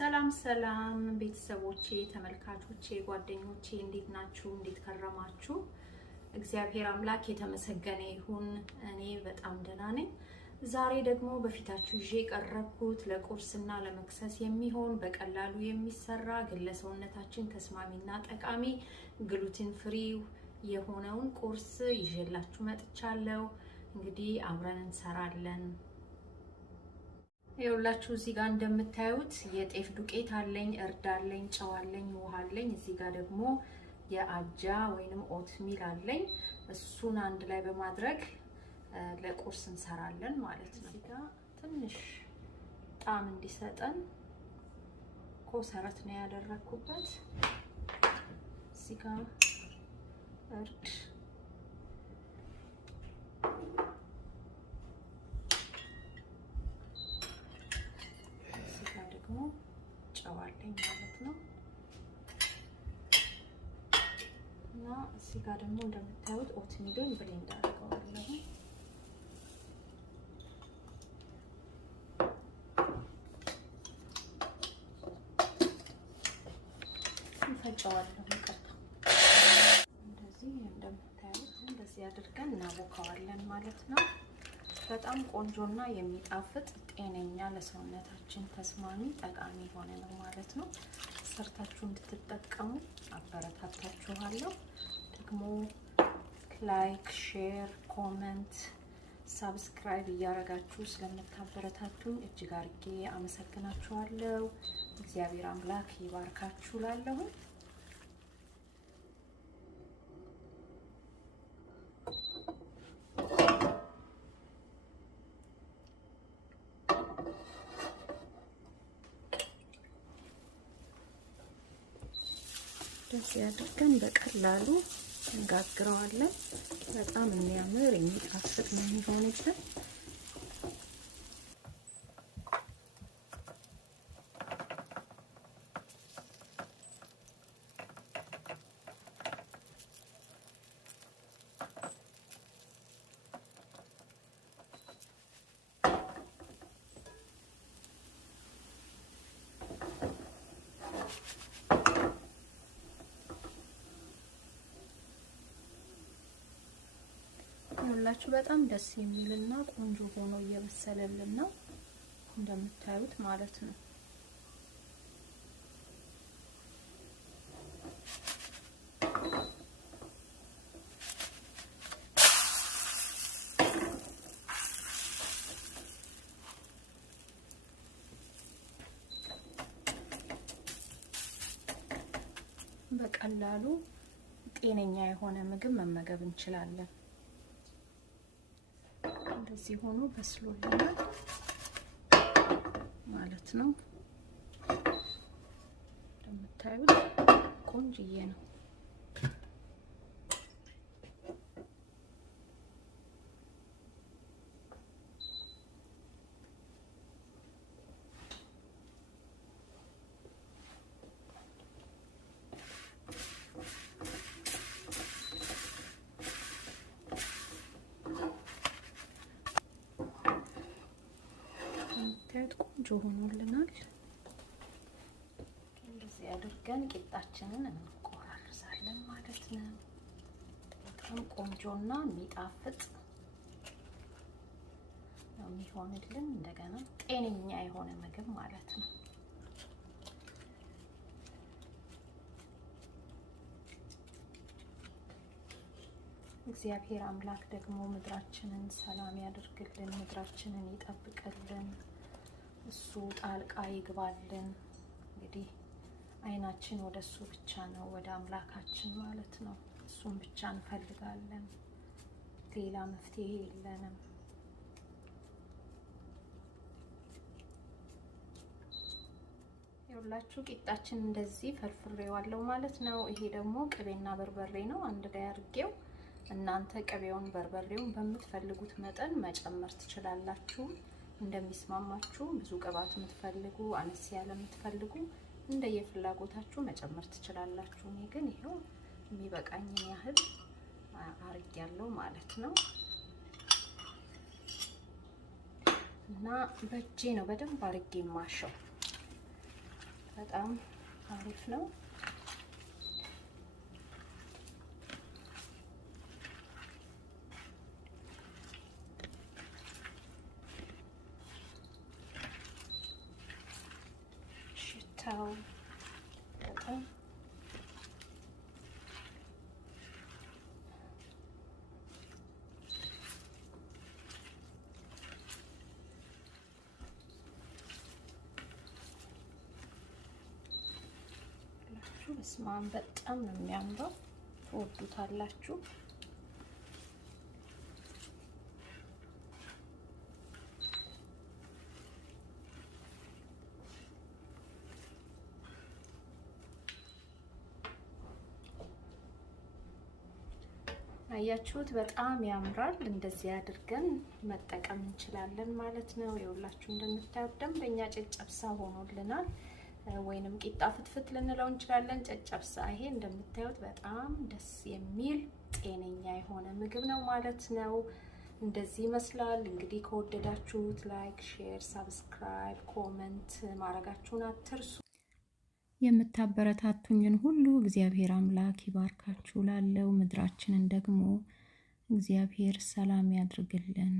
ሰላም ሰላም ቤተሰቦቼ ተመልካቾቼ ጓደኞቼ እንዴት ናችሁ? እንዴት ከረማችሁ? እግዚአብሔር አምላክ የተመሰገነ ይሁን። እኔ በጣም ደህና ነኝ። ዛሬ ደግሞ በፊታችሁ ይዤ ቀረብኩት ለቁርስና ለመክሰስ የሚሆን በቀላሉ የሚሰራ ግን ለሰውነታችን ተስማሚና ጠቃሚ ግሉቲን ፍሪ የሆነውን ቁርስ ይዤላችሁ መጥቻለሁ። እንግዲህ አብረን እንሰራለን። ይኸውላችሁ እዚህ ጋር እንደምታዩት የጤፍ ዱቄት አለኝ፣ እርድ አለኝ፣ ጨው አለኝ፣ ውሃ አለኝ። እዚህ ጋር ደግሞ የአጃ ወይንም ኦት ሚል አለኝ። እሱን አንድ ላይ በማድረግ ለቁርስ እንሰራለን ማለት ነው። እዚህ ጋር ትንሽ ጣዕም እንዲሰጠን ኮሰረት ነው ያደረኩበት። እዚህ ጋር እርድ ጨው አለኝ ማለት ነው። እና እዚህ ጋር ደግሞ እንደምታዩት ኦት ሚሉን ብሌንድ አድርገዋለሁ። እንፈጨዋለሁ። እንደዚህ እንደምታዩት እንደዚህ አድርገን እናቦካዋለን ማለት ነው። በጣም ቆንጆና የሚጣፍጥ ጤነኛ ለሰውነታችን ተስማሚ ጠቃሚ የሆነ ነው ማለት ነው። ሰርታችሁ እንድትጠቀሙ አበረታታችኋለሁ። ደግሞ ላይክ፣ ሼር፣ ኮሜንት፣ ሳብስክራይብ እያደረጋችሁ ስለምታበረታቱኝ እጅግ አድርጌ አመሰግናችኋለሁ። እግዚአብሔር አምላክ ይባርካችሁ እላለሁ። እንደዚህ አድርገን በቀላሉ እንጋግረዋለን። በጣም የሚያምር የሚጣፍጥ ነው የሚሆንልን። ሁላችሁ በጣም ደስ የሚልና ቆንጆ ሆኖ እየበሰለልን ነው እንደምታዩት ማለት ነው። በቀላሉ ጤነኛ የሆነ ምግብ መመገብ እንችላለን። እንደዚህ ሆኖ በስሎልናል ማለት ነው። እንደምታዩት ቆንጆዬ ነው። ታዩት ቆንጆ ሆኖልናል። እንደዚህ አድርገን ቂጣችንን እንቆራርሳለን ማለት ነው። በጣም ቆንጆና የሚጣፍጥ ነው የሚሆንልን። እንደገና ጤነኛ የሆነ ምግብ ማለት ነው። እግዚአብሔር አምላክ ደግሞ ምድራችንን ሰላም ያደርግልን፣ ምድራችንን ይጠብቅልን፣ እሱ ጣልቃ ይግባልን። እንግዲህ አይናችን ወደ እሱ ብቻ ነው፣ ወደ አምላካችን ማለት ነው። እሱን ብቻ እንፈልጋለን፣ ሌላ መፍትሄ የለንም። ይኸውላችሁ ቂጣችን እንደዚህ ፈርፍሬዋለሁ ማለት ነው። ይሄ ደግሞ ቅቤና በርበሬ ነው አንድ ላይ አድርጌው። እናንተ ቅቤውን በርበሬውን በምትፈልጉት መጠን መጨመር ትችላላችሁ፣ እንደሚስማማችሁ። ብዙ ቅባት የምትፈልጉ አነስ ያለ የምትፈልጉ እንደየፍላጎታችሁ መጨመር ትችላላችሁ። እኔ ግን ይሄው የሚበቃኝን ያህል አርጌያለሁ ማለት ነው። እና በእጄ ነው በደንብ አርጌ ማሸው። በጣም አሪፍ ነው። ሽታው በጣም በስማም በጣም ነው የሚያምረው። ትወዱታላችሁ። አያችሁት? በጣም ያምራል። እንደዚህ አድርገን መጠቀም እንችላለን ማለት ነው። ይኸውላችሁ እንደምታዩት ደንበኛ ጨጨብሳ ሆኖልናል። ወይንም ቂጣ ፍትፍት ልንለው እንችላለን። ጨጨብሳ ይሄ እንደምታዩት በጣም ደስ የሚል ጤነኛ የሆነ ምግብ ነው ማለት ነው። እንደዚህ ይመስላል። እንግዲህ ከወደዳችሁት ላይክ፣ ሼር፣ ሰብስክራይብ፣ ኮሜንት ማድረጋችሁን አትርሱ። የምታበረታቱኝን ሁሉ እግዚአብሔር አምላክ ይባርካችሁ። ላለው ምድራችንን ደግሞ እግዚአብሔር ሰላም ያድርግልን።